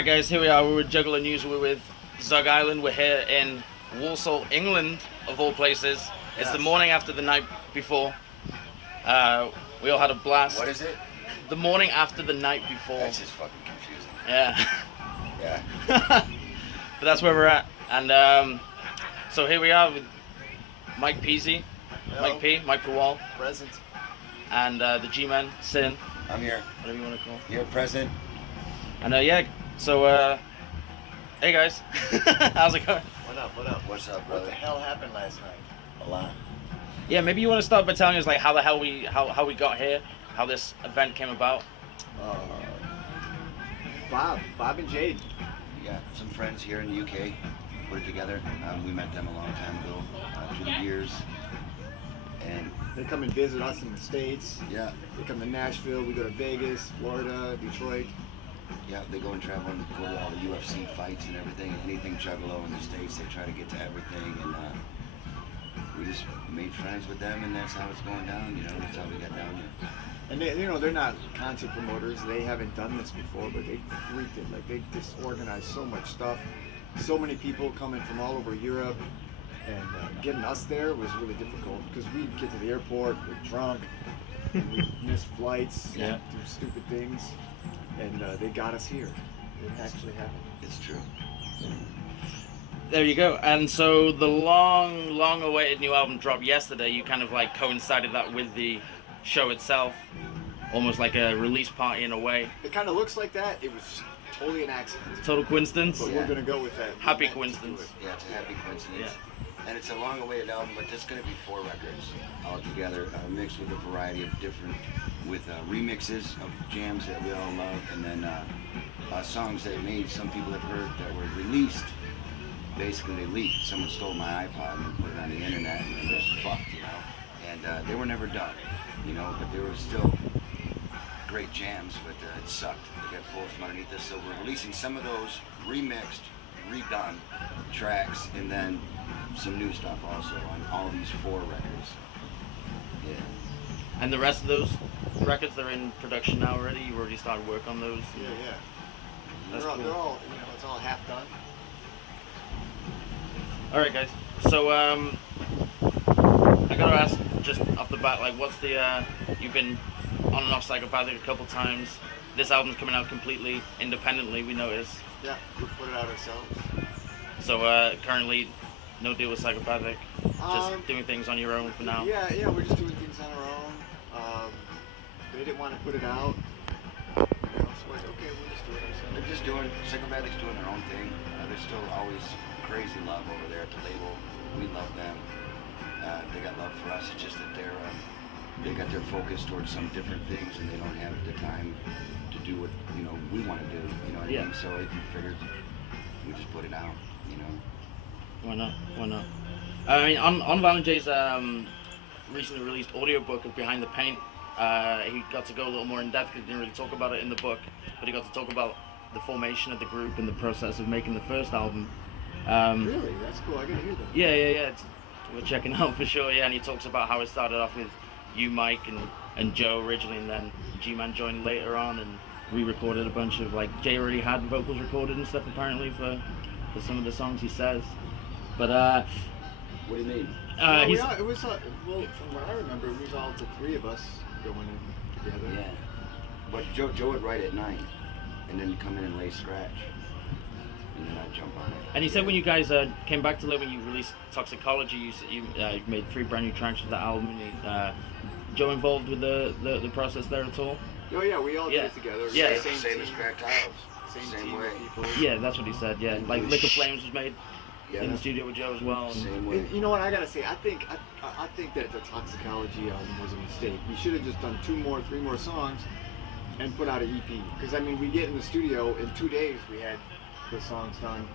Alright guys, here we are, we're with Juggalo News, we're with Zug Izland, we're here in Walsall, England, of all places. It's the morning after the night before. We all had a blast. What is it? The morning after the night before. That's just fucking confusing. Yeah. Yeah. But that's where we're at. And so here we are with Mike Peasy, Mike P, Mike Powell. Present. And the G-Man, Syn. I'm here. Whatever you want to call. You're present. And yeah, so hey guys, how's it going? What up, what up? What's up, brother? What the hell happened last night? A lot. Yeah, maybe you want to start by telling us like how the hell how we got here, how this event came about. Bob and Jade. Yeah, some friends here in the UK put it together. We met them a long time ago, through the years. And They come and visit us in the States. yeah, They come to Nashville, we go to Vegas, Florida, Detroit. yeah, they go and travel and go to all the UFC fights and everything, and anything Juggalo in the States, they try to get to everything. And we just made friends with them, and that's how it's going down. You know, that's how we got down here. And they, you know, they're not concert promoters. They haven't done this before, but they freaked it. Like they just organized so much stuff. So many people coming from all over Europe, and getting us there was really difficult because we get to the airport, we're drunk, and we miss flights, Yeah. do stupid things, and they got us here. It actually happened. It's true. There you go. And so the long awaited new album dropped yesterday. You kind of like coincided that with the show itself, almost like a release party in a way. It kind of looks like that. It was just totally an accident. Total coincidence. But Yeah. we're gonna go with that. Happy We're meant to do coincidence. it. Yeah, it's a happy coincidence. And it's a long-awaited album, but there's going to be 4 records all together, mixed with a variety of different, with remixes of jams that we all love, and then songs that maybe some people have heard that were released. Basically, they leaked. Someone stole my iPod and put it on the internet, and it was fucked, you know. And they were never done, you know, but they were still great jams, but it sucked. They got pulled from underneath us, so we're releasing some of those remixed, redone tracks, and then some new stuff also on all these 4 records. Yeah. And the rest of those records, they're in production now already. You already started work on those. Yeah. That's They're cool. all, you know, it's all half done. All right, guys. So I gotta ask just off the bat, like, what's the you've been on and off Psychopathic a couple times. This album's coming out completely independently. We noticed. Yeah, we put it out ourselves. So currently, no deal with Psychopathic. Just doing things on your own for now. Yeah, we're just doing things on our own. They didn't want to put it out. You know, so we're like, okay, we'll just do it ourselves. They're just doing, Psychopathic's doing their own thing. There's still always crazy love over there at the label. We love them. They got love for us. It's just that they got their focus towards some different things, and they don't have the time to do what, you know, we want to do. You know what I mean? So if you figured we just put it out, you know. Why not? Why not? I mean, on Violent J's recently released audiobook of Behind the Paint, he got to go a little more in depth because he didn't really talk about it in the book, but he got to talk about the formation of the group and the process of making the first album. Really? That's cool. I gotta hear that. Yeah. We're checking out for sure. Yeah, and he talks about how it started off with you, Mike, and Joe originally, and then G-Man joined later on, and re-recorded a bunch of, like, Jay already had vocals recorded and stuff apparently for some of the songs he says. But What do you mean? It was well, from what I remember, it was all the 3 of us going in together. Yeah. But Joe would write at 9, and then come in and lay scratch, and then I'd jump on it. And he said when you guys came back to live, when you released Toxicology, you made 3 brand new tracks for that album. Joe involved with the process there at all? Oh yeah, we all did it together. Yeah. Same as team. Cracked Tiles. Same team way. of people. Yeah, that's what he said. Yeah, like Liquor Flames was made Yeah. in the studio with Joe as well. And Same way. You know what I gotta say? I think that the Toxicology album was a mistake. We should have just done 3 more songs, and put out an EP. Because I mean, we get in the studio in 2 days. We had the songs done.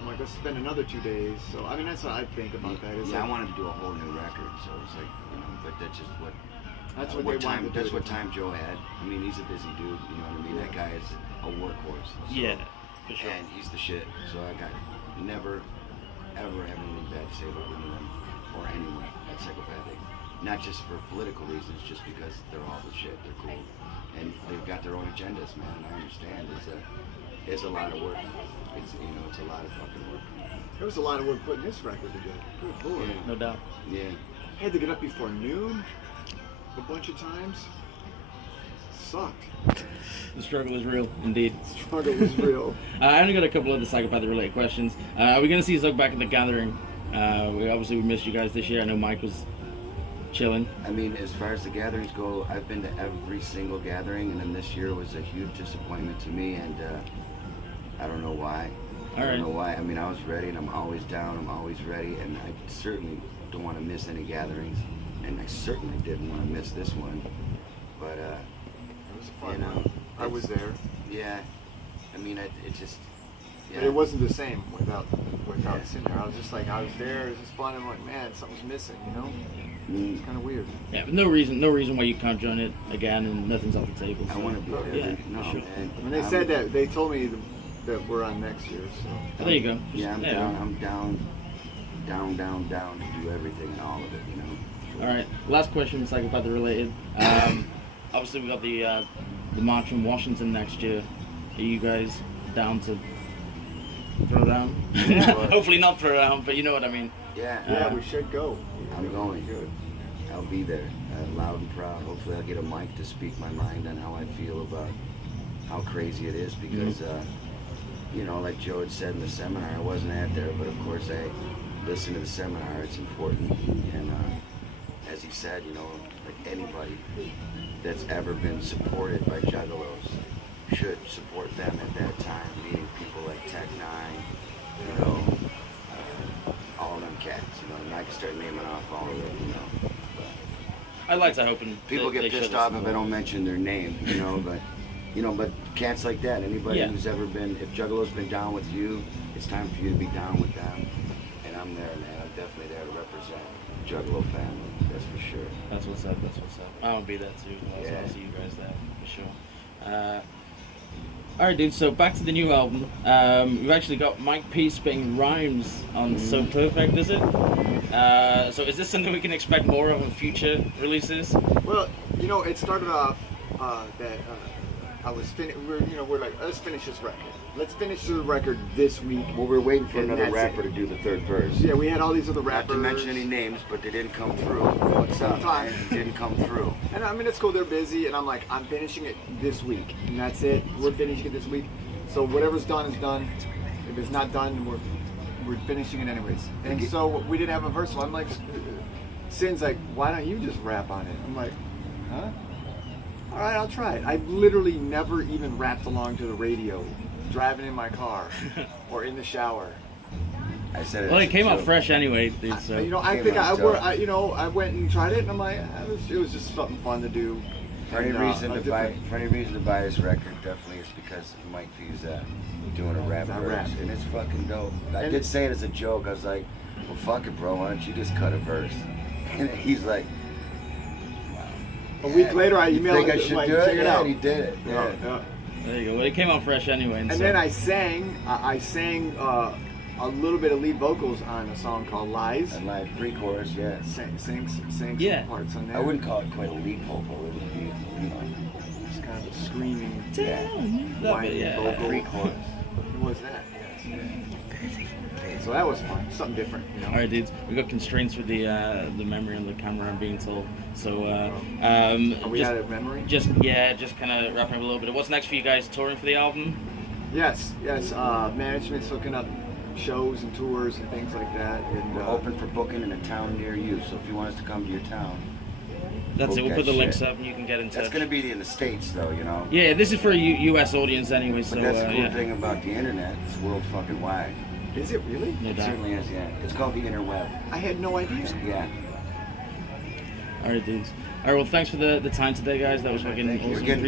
I'm like, let's spend another 2 days. So I mean, that's what I think about that. It's Yeah, like, I wanted to do a whole new record, so it's like, you know, but that's just what. That's what what they time. wanted to That's do. what time Joe had. I mean, he's a busy dude. You know what I mean? That guy is a workhorse. So, yeah, for sure. And he's the shit. So I got never, ever have anything bad to say about none of them or anyone at Psychopathic. Not just for political reasons, just because they're all the shit. They're cool, and they've got their own agendas, man. And I understand. It's a it's a lot of work. It's it's a lot of fucking work. It was a lot of work putting this record together. Good lord. Yeah. No doubt. Yeah. I had to get up before noon a bunch of times. Sucked. The struggle is real, indeed. Struggle was real. I only got a couple of the psychopathic related questions. Are we going to see Zug back at the gathering? We missed you guys this year. I know Mike was chilling. I mean, as far as the gatherings go, I've been to every single gathering, and then this year was a huge disappointment to me, and I don't know why. I don't know why. I mean, I was ready, and I'm always down. I'm always ready, and I certainly don't want to miss any gatherings, and I certainly didn't want to miss this one. But It was a fun one. I was there. Yeah. I mean, it just. Yeah. But it wasn't the same without Syn there. I was just like, I was there, it was just fun. I'm like, man, something's missing, you know? It's kind of weird. Yeah, but no reason why you can't join it again, and nothing's off the table. I So. want to be there. Yeah, No, sure. man. When they said that, they told me that we're on next year, so. Oh, there you go. Yeah, I'm down to do everything and all of it, you know. All right. Last question, psychopathic related. Obviously, we got the march from Washington next year. Are you guys down to throw down? Hopefully not throw down, but you know what I mean. Yeah. Yeah, we should go. I'm going. Good. I'll be there, loud and proud. Hopefully I'll get a mic to speak my mind on how I feel about how crazy it is, because, you know, like Joe had said in the seminar, I wasn't at there, but of course I listened to the seminar, it's important. And as he said, you know, like anybody that's ever been supported by Juggalos should support them at that time, meeting people like Tech Nine, you know, all them cats, you know, and I can start naming off all of them, you know. I'd like to hope People get pissed off if I don't mention their name, you know, but cats like that, anybody who's ever been, if Juggalo's been down with you, it's time for you to be down with them. And I'm there, man. I'm definitely there to represent Juggalo family, that's for sure. That's what's up. I'll be there too. I'll see you guys there for sure. All right, dude. So back to the new album. You've actually got Mike P spitting rhymes on "So Perfect," is it? So is this something we can expect more of in future releases? Well, you know, it started off that I was we're like, let's finish this record. Let's finish the record this week. Well, we're waiting for And another that's rapper it. to do the third verse. Yeah, we had all these other Not rappers. to mention any names, but they didn't come through. What's up, man? Didn't come through. And I mean, it's cool, they're busy, and I'm like, I'm finishing it this week, and that's it. We're finishing it this week. So whatever's done is done. If it's not done, we're finishing it anyways. And so we didn't have a verse, so I'm like, Syn's like, why don't you just rap on it? I'm like, huh? All right, I'll try it. I've literally never even rapped along to the radio, driving in my car, or in the shower. I said it. Well, as it a came out joke. fresh anyway, dude. So. You know, I Came think out I went and tried it, and I'm like, it was just something fun to do. For any And, reason a to buy, different- for any reason to buy this record, definitely is because Mike P's doing a rap That verse, rap. and it's fucking dope. I And- did say it as a joke. I was like, "Well, fuck it, bro. Why don't you just cut a verse?" And he's like, "Wow." A week later, I You emailed think I him, should like, do it? check it Yeah, out. and he did it. Yeah. Yeah. There you go. Well, it came out fresh anyway. And so. then I sang a little bit of lead vocals on a song called Lies. And live pre-chorus, yeah. Sang Yeah. some parts on there. I wouldn't call it quite a lead vocal. It would be, you know, It's kind of a screaming, Love it, whiny yeah. vocal. pre-chorus. Who was that? So that was fun. Something different, you know. All right, dudes. We got constraints with the memory on the camera. I'm being told. So Are we just, out of memory? just kind of wrapping up a little bit. What's next for you guys? Touring for the album? Yes. Management's hooking up shows and tours and things like that. And We're open for booking in a town near you, so if you want us to come to your town, That's it. We'll Okay, put the links shit. up and you can get in touch. that's gonna be in the States though, you know. Yeah, this is for a U.S. audience anyway. So But that's the cool yeah. thing about the internet. It's world fucking wide. Is it really? No It doubt. certainly is, yeah. It's called the interweb. I had no idea. Yeah. All right, dudes. All right. Well, thanks for the time today, guys. That was fucking Thank you. awesome. We're getting